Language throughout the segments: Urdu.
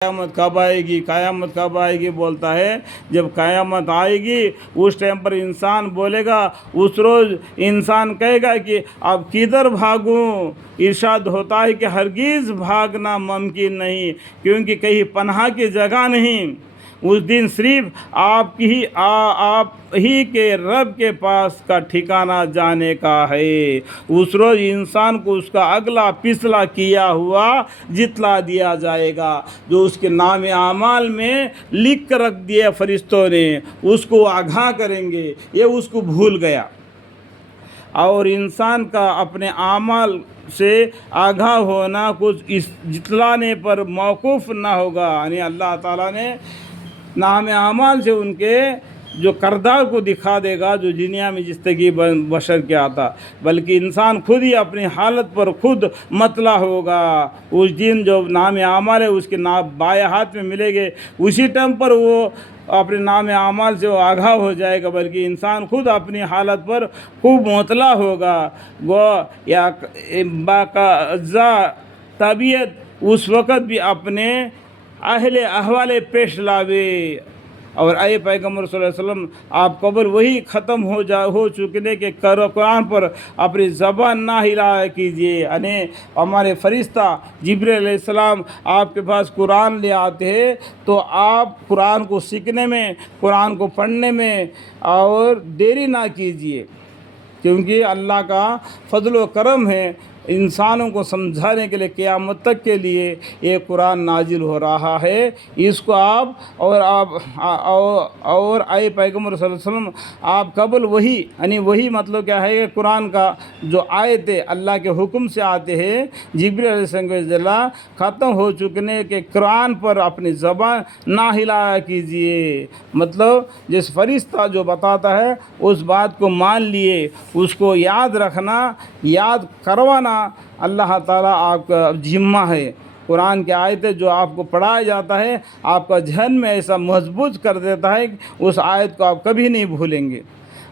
قیامت کب آئے گی، قیامت کب آئے گی بولتا ہے جب قیامت آئے گی اس ٹائم پر انسان بولے گا، اس روز انسان کہے گا کہ اب کدھر بھاگوں۔ ارشاد ہوتا ہے کہ ہرگز بھاگنا ممکن نہیں، کیونکہ کہیں پناہ کی جگہ نہیں۔ اس دن صرف آپ ہی کے رب کے پاس کا ٹھکانہ جانے کا ہے۔ اس روز انسان کو اس کا اگلا پچھلا کیا ہوا جتلا دیا جائے گا، جو اس کے نام اعمال میں لکھ کر رکھ دیا فرشتوں نے، اس کو آگاہ کریں گے، یہ اس کو بھول گیا۔ اور انسان کا اپنے اعمال سے آگاہ ہونا کچھ اس جتلانے پر موقوف نہ ہوگا، یعنی اللہ تعالیٰ نے نام اعمال سے ان کے جو کردار کو دکھا دے گا جو دنیا میں زندگی بشر کیا آتا، بلکہ انسان خود ہی اپنی حالت پر خود مطلع ہوگا۔ اس دن جو نام اعمال ہے اس کے نام بائیں ہاتھ میں ملے گے، اسی ٹائم پر وہ اپنے نام اعمال سے وہ آگاہ ہو جائے گا، بلکہ انسان خود اپنی حالت پر خوب مطلع ہوگا۔ وہ یا باقاعدہ طبیعت اس وقت بھی اپنے احوال پیش لاوے۔ اور اے پیغمبر صلی اللہ علیہ وسلم، آپ قبل وہی ختم ہو چکنے کے قرآن پر اپنی زبان نہ ہلایا کیجیے، یعنی ہمارے فرشتہ جبرائیل علیہ السلام آپ کے پاس قرآن لے آتے ہیں تو آپ قرآن کو سیکھنے میں، قرآن کو پڑھنے میں اور دیری نہ کیجیے، کیونکہ اللہ کا فضل و کرم ہے انسانوں کو سمجھانے کے لیے قیامت تک کے لیے یہ قرآن نازل ہو رہا ہے۔ اس کو آپ اور اے پیغمبر صلی اللہ علیہ وسلم، آپ قبل وہی، یعنی وہی مطلب کیا ہے کہ قرآن کا جو آیتیں اللہ کے حکم سے آتے ہیں جبرائیل علیہ السلام ختم ہو چکنے کے قرآن پر اپنی زبان نہ ہلایا کیجیے، مطلب جس فرشتہ جو بتاتا ہے اس بات کو مان لیے، اس کو یاد رکھنا، یاد کروانا اللہ تعالیٰ آپ کا ذمہ ہے۔ قرآن کی آیتیں جو آپ کو پڑھایا جاتا ہے آپ کا ذہن میں ایسا مضبوط کر دیتا ہے کہ اس آیت کو آپ کبھی نہیں بھولیں گے۔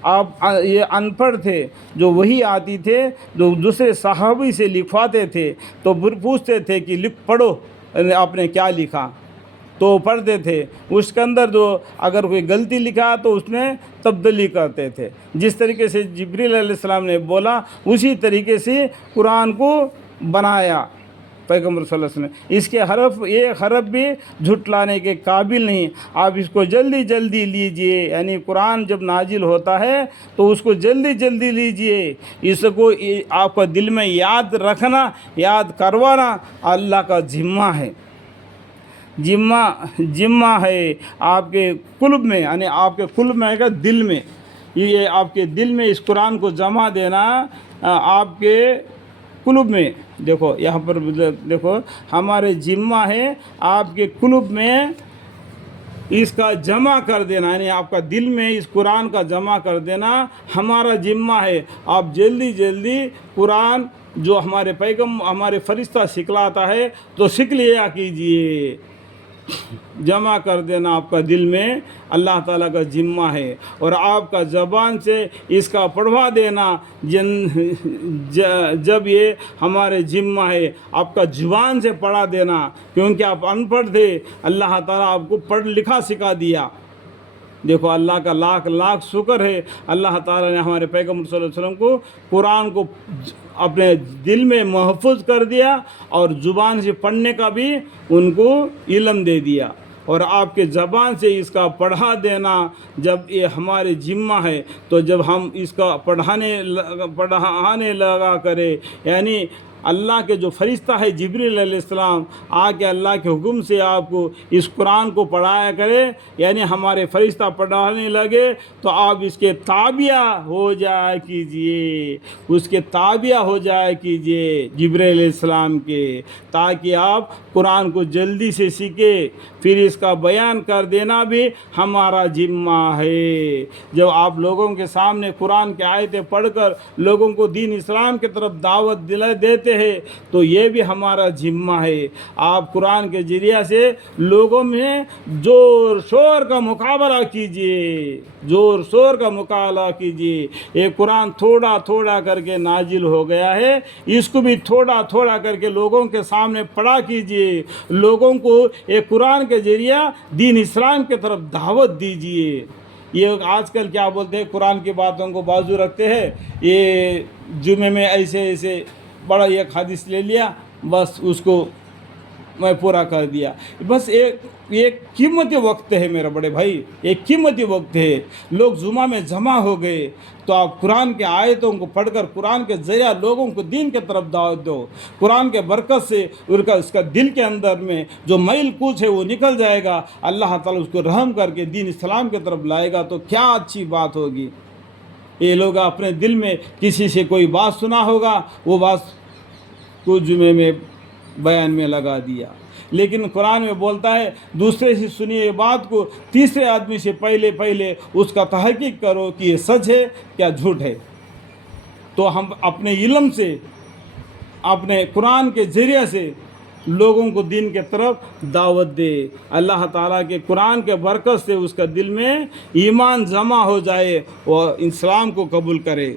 آپ یہ ان پڑھ تھے، جو وہی آتی تھے جو دوسرے صحابی سے لکھواتے تھے تو پوچھتے تھے کہ پڑھو آپ نے کیا لکھا، تو پڑھتے تھے، اس کے اندر جو اگر کوئی غلطی لکھا تو اس میں تبدیلی کرتے تھے، جس طریقے سے جبرائیل علیہ السلام نے بولا اسی طریقے سے قرآن کو بنایا پیغمبر صلی اللہ علیہ وسلم۔ اس کے ایک حرف بھی جھٹلانے کے قابل نہیں، آپ اس کو جلدی لیجئے، یعنی قرآن جب نازل ہوتا ہے تو اس کو جلدی لیجئے، اس کو آپ کا دل میں یاد رکھنا، یاد کروانا اللہ کا ذمہ ہے، ذمہ ہے آپ کے قلب میں، یعنی آپ کے قلب میں آئے گا دل میں، یہ آپ کے دل میں اس قرآن کو جمع دینا آپ کے قلب میں۔ دیکھو یہاں پر دیکھو ہمارے ذمہ ہے آپ کے قلب میں اس کا جمع کر دینا، یعنی آپ کا دل میں اس قرآن کا جمع کر دینا ہمارا ذمہ ہے۔ آپ جلدی قرآن جو ہمارے فرشتہ سکھلاتا ہے تو سیکھ لیا کیجئے، جمع کر دینا آپ کا دل میں اللہ تعالیٰ کا ذمہ ہے، اور آپ کا زبان سے اس کا پڑھوا دینا جب یہ ہمارے ذمہ ہے، آپ کا زبان سے پڑھا دینا، کیونکہ آپ ان پڑھ تھے، اللہ تعالیٰ آپ کو پڑھ لکھا سکھا دیا۔ دیکھو اللہ کا لاکھ شکر ہے، اللہ تعالیٰ نے ہمارے پیغمبر صلی اللہ علیہ وسلم کو قرآن کو اپنے دل میں محفوظ کر دیا اور زبان سے پڑھنے کا بھی ان کو علم دے دیا، اور آپ کے زبان سے اس کا پڑھا دینا جب یہ ہمارے ذمہ ہے تو جب ہم اس کا پڑھانے لگا کرے، یعنی اللہ کے جو فرشتہ ہے جبرائیل علیہ السلام آ کے اللہ کے حکم سے آپ کو اس قرآن کو پڑھایا کرے، یعنی ہمارے فرشتہ پڑھانے لگے تو آپ اس کے تابع ہو جایا کیجئے، اس کے تابع ہو جایا کیجئے جبرائیل علیہ السلام کے، تاکہ آپ قرآن کو جلدی سے سیکھیں۔ پھر اس کا بیان کر دینا بھی ہمارا ذمہ ہے۔ جب آپ لوگوں کے سامنے قرآن کی آیتیں پڑھ کر لوگوں کو دین اسلام کی طرف دعوت دیتے دیتے ہیں تو یہ بھی ہمارا ذمہ ہے. آپ قرآن کے ذریعے سے لوگوں میں زور شور کا مقابلہ کیجیے, زور شور کا مقابلہ کیجیے. یہ قرآن تھوڑا تھوڑا کر کے نازل ہو گیا ہے, اس کو بھی تھوڑا تھوڑا کر کے لوگوں کے سامنے پڑھا کیجیے. لوگوں کو یہ قرآن کے ذریعہ دین اسلام کی طرف دعوت دیجیے. یہ آج کل کیا بولتے ہیں, قرآن کی باتوں کو بازو رکھتے ہیں, یہ جمعے میں ایسے ایسے بڑا ایک حدیث لے لیا, بس اس کو میں پورا کر دیا. بس ایک قیمتی وقت ہے میرے بڑے بھائی, ایک قیمتی وقت ہے. لوگ جمعہ میں جمع ہو گئے تو آپ قرآن کے آیتوں کو پڑھ کر قرآن کے ذریعہ لوگوں کو دین کی طرف دعوت دو. قرآن کے برکت سے اس کا دل کے اندر میں جو میل کوچ ہے وہ نکل جائے گا. اللہ تعالیٰ اس کو رحم کر کے دین اسلام کی طرف لائے گا, تو کیا اچھی بات ہوگی. یہ لوگ اپنے دل میں کسی سے کوئی بات سنا ہوگا, وہ بات کچھ جمعے میں بیان میں لگا دیا. لیکن قرآن میں بولتا ہے دوسرے سے سنی یہ بات کو تیسرے آدمی سے پہلے اس کا تحقیق کرو کہ یہ سچ ہے کیا جھوٹ ہے. تو ہم اپنے علم سے, اپنے قرآن کے ذریعے سے لوگوں کو دین کے طرف دعوت دے. اللہ تعالیٰ کے قرآن کے برکت سے اس کا دل میں ایمان جمع ہو جائے اور اسلام کو قبول کرے.